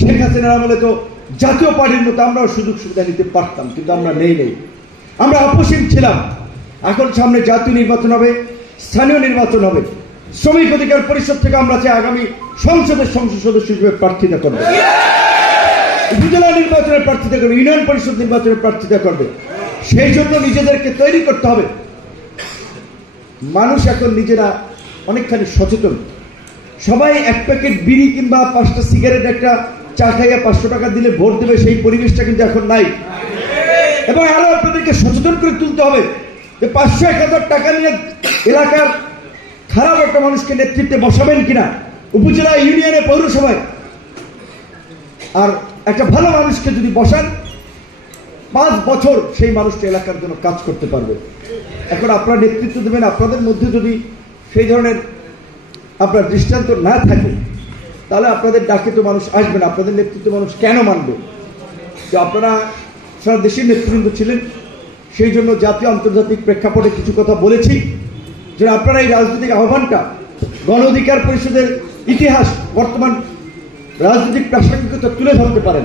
শেখ হাসিনার আমলে তো জাতীয় পার্টির মতো আমরাও সুযোগ সুবিধা নিতে পারতাম, কিন্তু আমরা নেই। আমরা অপসীম ছিলাম। এখন সামনে জাতীয় নির্বাচন হবে, স্থানীয় নির্বাচন হবে। শ্রমিক অধিকার পরিষদ থেকে আমরা চাই আগামী সংসদের সংসদ সদস্য হিসেবে প্রার্থিতা করবে, উপজেলা নির্বাচনের প্রার্থিতা করবে, ইউনিয়ন পরিষদ নির্বাচনের প্রার্থিতা করবে। সেই জন্য নিজেদেরকে তৈরি করতে হবে। মানুষ এখন নিজেরা অনেকখানি সচেতন। সবাই এক প্যাকেট বিড়ি কিংবা 5টা সিগারেট একটা চা খাইয়া 500 টাকা দিলে ভোট দেবে, সেই পরিবেশটা কিন্তু এখন নাই। এবং আরো আপনাদেরকে সচেতন করে তুলতে হবে যে 500-1000 টাকা নিয়ে এলাকার খারাপ একটা মানুষকে নেতৃত্বে বসাবেন কিনা, উপজেলা, ইউনিয়নে, পৌরসভায়। আর একটা ভালো মানুষকে যদি বসান, 5 বছর সেই মানুষটা এলাকার জন্য কাজ করতে পারবে। এখন আপনারা নেতৃত্ব দেবেন, আপনাদের মধ্যে যদি সেই ধরনের আপনার দৃষ্টান্ত না থাকে, তাহলে আপনাদের ডাকে তো মানুষ আসবে না। আপনাদের নেতৃত্ব মানুষ কেন মানবে? যে আপনারা সারা দেশের নেতৃবৃন্দ ছিলেন, সেই জন্য জাতীয় আন্তর্জাতিক প্রেক্ষাপটে কিছু কথা বলেছি, যে আপনারা এই রাজনৈতিক আহ্বানটা, গণ অধিকার পরিষদের ইতিহাস, বর্তমান রাজনৈতিক প্রাসঙ্গিকতা তুলে ধরতে পারেন।